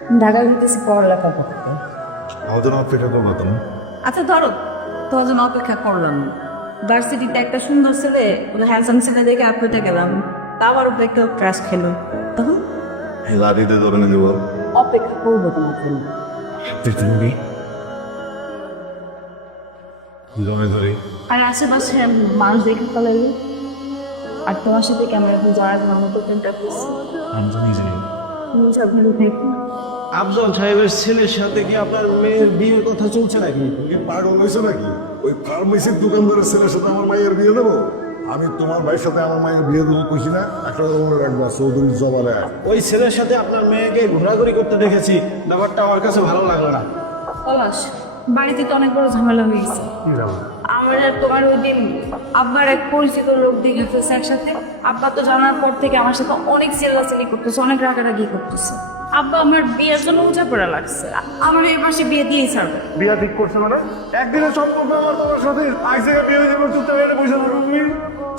ঢাকা গেছি পড়ালেখা করতে। আমাদের অপেক্ষা করবো তো না। আচ্ছা ধরো, তোমার জন্য অপেক্ষা করলাম। ভার্সিটিতে একটা সুন্দর ছেলে, হ্যান্ডসাম ছেলে দেখে আপলোতে গেলাম, তা আমার উপরে একটা ক্রাশ খেলো, তখন এই লাঠিতে ধরে না দেবো। অপেক্ষা করবো তোমার জন্য। পৃথিবী জমে ধরি। আর আশেপাশে মানুষ দেখে ফেলাইলো, আর তোমার সাথে ক্যামেরা জড়া দেওয়ার মতো প্রেমটা করছি। আমি তো নিজে তুমি সব ভালো থাকো। আফজল সাহেবের ছেলের সাথে কি আপনার মেয়ের বিয়ের কথা চলছে নাকি? তুমি পাগল হয়েছো নাকি? ওই ফার্মেসির দোকানদারের ছেলের সাথে আমার মায়ের বিয়ে দেবো? আমি তোমার ভাইয়ের সাথে আমার মায়ের বিয়ে দেবো কইছি না? একটা কথা মনে রাখবা, চৌধুরী জবালে ওই ছেলের সাথে আপনার মেয়েকে ঘোরাঘুরি করতে দেখেছি, ব্যাপারটা আমার কাছে ভালো লাগলো না। পলাশ, বাড়িতে তো অনেক বড় ঝামেলা হয়ে গেছে। আমার আর তোমার ওই দিন আব্বার এক পরিচিত লোক দেখে ফেলছে একসাথে। আব্বা তো জানার পর থেকে আমার সাথে অনেক চিল্লাচিল্লি করতেছে, অনেক রাগারাগি করতেছে। আব্বা আমার বিয়ের জন্য উঁচা পড়া লাগছে, আমার এর পাশে বিয়ে দিয়েই ছাড়বে। বিয়া ঠিক করছে মানে? একদিনের সম্পর্ক আমার তোমার সাথে, আজ থেকে বিয়ে দেবো চুপচাপ এনে বসে থাকো তুমি।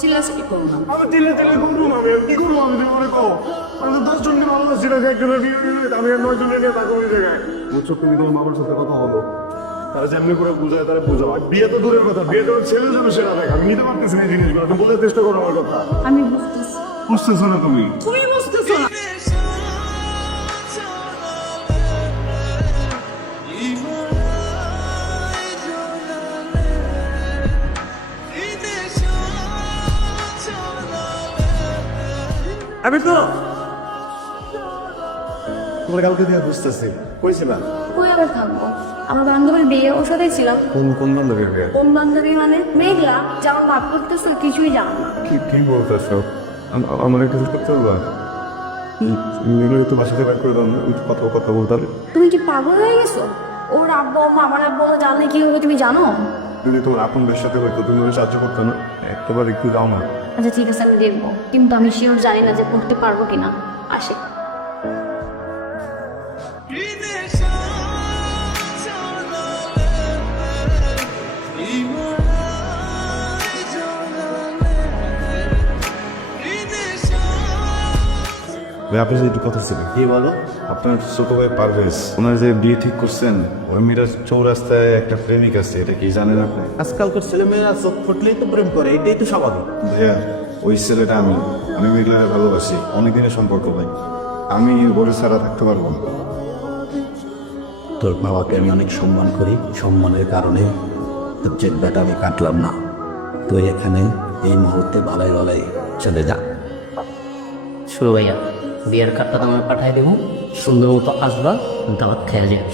চিল্লাচিল্লি করবো না। আমি চিল্লে চিল্লে করবো না, আমি কি করবো? আমি তুমি মনে কো আমি তো 10 জনকে ভালোবাসি না, একজনের বিয়ে দিলে আমি আর 9 জনের নিয়ে থাকবো ওই জায়গায়। বুঝছো, তুমি তোমার মামার সাথে কথা বলো, তারা যেমনি করে বুঝায় তারা বুঝাও। আর বিয়ে তো দূরের কথা, বিয়ে তো ছেলে যাবে সেটা দেখ। আমি নিতে পারতেছি না এই জিনিসগুলো, তুমি বলার চেষ্টা করো আমার কথা। আমি বুঝতেছি, বুঝতেছো না তুমি? তুমি বুঝতেছো না। আমি তো তোমার কালকে দিয়ে বুঝতেছি কইছিলাম। কই আবার থাকবো? আমার বান্ধবীর বিয়ে, ওর সাথেই ছিলাম। কোন বান্ধবীর বিয়ে? কোন বান্ধবী মানে? মেঘলা, যেমন ভাব করতেছো কিছুই জানো না। কি বলতেছো? আমার একটা হেল্প করতে পারবা? এগুলো তো বাসাতে ব্যাক করে দাও না, আমি তো কথা বলতাম। তুমি কি পাগল হয়ে গেছো? ওর আব্বু আম্মা, আমার আব্বু আম্মা জানলে কি হবে তুমি জানো? যদি তোমার আপনদের সাথে হইতো তুমি ওকে সাহায্য করতে না, একবার একটু যাও না। আচ্ছা ঠিক আছে, আমি দেখবো, কিন্তু আমি শিওর জানি না যে করতে পারবো কিনা। আসে। ভাই আপনার সাথে একটু কথা ছিল। কি বলো? আপনার ছোট ভাই পারভেজ, ওনার যে বিয়ে ঠিক করছেন, ওই মেয়েটার চৌরাস্তায় একটা প্রেমিক আছে, এটা কি জানেন আপনি? আজকালকার ছেলেমেয়েরা চোখ ফুটলেই তো প্রেম করে, এটাই তো স্বাভাবিক। ভাইয়া, ওই ছেলেটা আমি মেঘলারে ভালোবাসি, অনেকদিনের সম্পর্ক ভাই। আমি ওরে ছাড়া থাকতে পারবো না। তোর বাবাকে আমি অনেক সম্মান করি, সম্মানের কারণে তোর জেদটা আমি কাটলাম না। তুই এখানে এই মুহূর্তে ভালাই ভালাই চলে যা। শুরু ভাইয়া, বিয়ের কার্ডটা তোমায় পাঠিয়ে দেবো, সুন্দর মতো আসবা, দাওয়াত খেয়ে যাবে।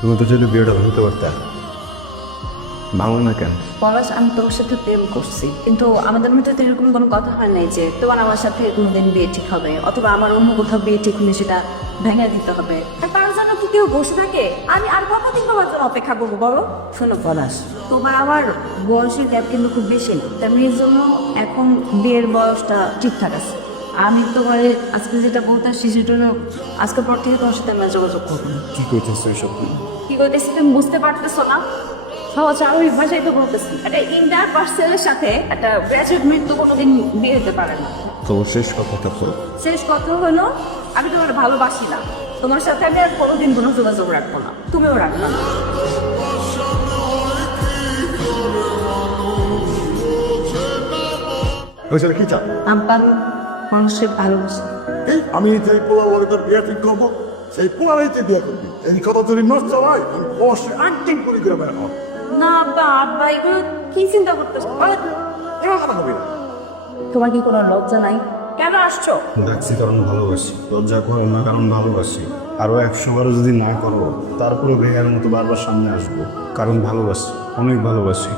তুমি তো যদি বিয়েটা ভাঙতে পারতে, ভাঙলো না কেন? পলাশ, আমি তোর সাথে প্রেম করছি, কিন্তু আমাদের মধ্যে তো এরকম কোনো কথা হয় নাই যে তোমার আমার সাথে কোনোদিন বিয়ে ঠিক হবে, অথবা আমার অন্য কোথাও বিয়ে ঠিক হলে সেটা ভেঙে দিতে হবে। আর তার জন্য কি কেউ বসে থাকে? আমি আর কতদিন তোমার জন্য অপেক্ষা করবো বলো? শোনো পলাশ, তোমার আমার বয়সের গ্যাপ কিন্তু খুব বেশি না, তেমনি এর জন্য এখন বিয়ের বয়সটা ঠিকঠাক আছে। আমি তোমার আজকে যেটা বলতে আসছি সেটা হলো, আজকের পর থেকে তোমার সাথে আমরা যোগাযোগ করবো না। কি করতেছো এসব? কি করতেছি তুমি বুঝতে পারতেছো না? সহজ স্বাভাবিক ভাষায় তো বলতেছি, একটা ইন্টার পার্সেলের সাথে একটা গ্র্যাজুয়েট মেট তো কোনোদিন বিয়ে হতে পারে না। তো শেষ কথাটা করো। শেষ কথা হলো, আমি তোমার ভালোবাসি না, তোমার সাথে আমি আর কোনোদিন কোনো যোগাযোগ রাখবো না, তুমিও রাখবে না। ওই ছেলে কি চাপ? আমি মানুষের ভালোবাসি। আমি যে পোলা বলে তোর বিয়ে ঠিক করবো, সেই পোলারাইতে বিয়ে করবি। এই কথা যদি নষ্ট হয়, আমি অবশ্যই একদিন করে গ্রামে রাখবো। না আব্বা, আব্বা এগুলো কি চিন্তা করতেছো? এবার কথা হবে না। তোমার কি কোনো লজ্জা নাই? কেন আসছো? ডাকছি কারণ ভালোবাসি, লজ্জা করো না কারণ ভালোবাসি। আরো 100 বারও যদি না করো, তারপরে ভেঙার মতো বারবার সামনে আসবো, কারণ ভালোবাসি, অনেক ভালোবাসি।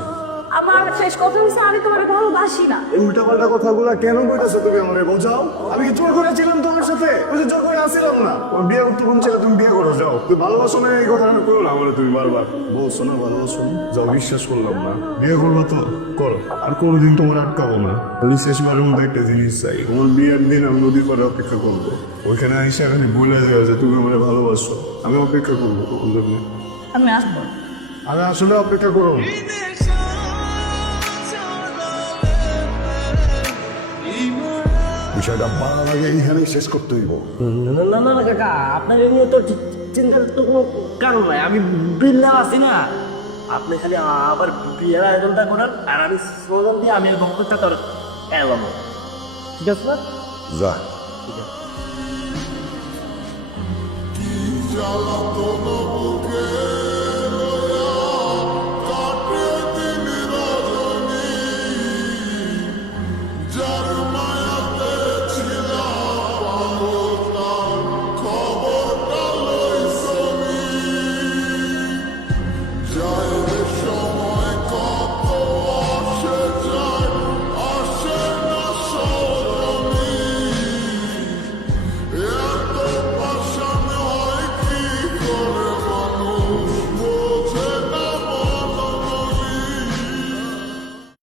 আমার শেষ কথা হচ্ছে, আমি তোমার ভালোবাসি না। এই উল্টাপাল্টা কথাগুলো কেন বলতেছো তুমি আমারে? বোঝাও। আমি কি জোর করেছিলাম তোমার সাথে? ওই যে জোর করে আসছিলাম না। ওর বিয়ে উত্তর কোন ছিল, তুমি বিয়ে করো যাও। তুমি ভালোবাসো না এই কথা করো না আমারে, তুমি বারবার বলছো না ভালোবাসো না। যাও, বিশ্বাস করলাম না। বিয়ে করবো তো করো, আর কোনোদিন তোমার আটকাবো না। আমি শেষবারের মধ্যে একটা জিনিস চাই, তোমার বিয়ের দিন আমি নদীর পাড়ে অপেক্ষা করবো। ওইখানে এসে আমি বলে যাও যে তুমি আমারে ভালোবাসো, আমি অপেক্ষা করবো তোমার জন্য। আমি আসবো, আমি আসলে অপেক্ষা করুন। বিষয়টা বাড়ার আগে এইখানেই শেষ করতে হইব। না না না না কাকা, আপনার এই নিয়ে তো চিন্তার তো কোনো কারণ নাই। আমি বিল্লা আছি না, আপনি খালি আবার বিয়ের আয়োজনটা করেন আর আমি স্লোগান দিয়ে আমি বক্তব্যটা তোর এলাম, ঠিক আছে না? যা। ঠিক আছে।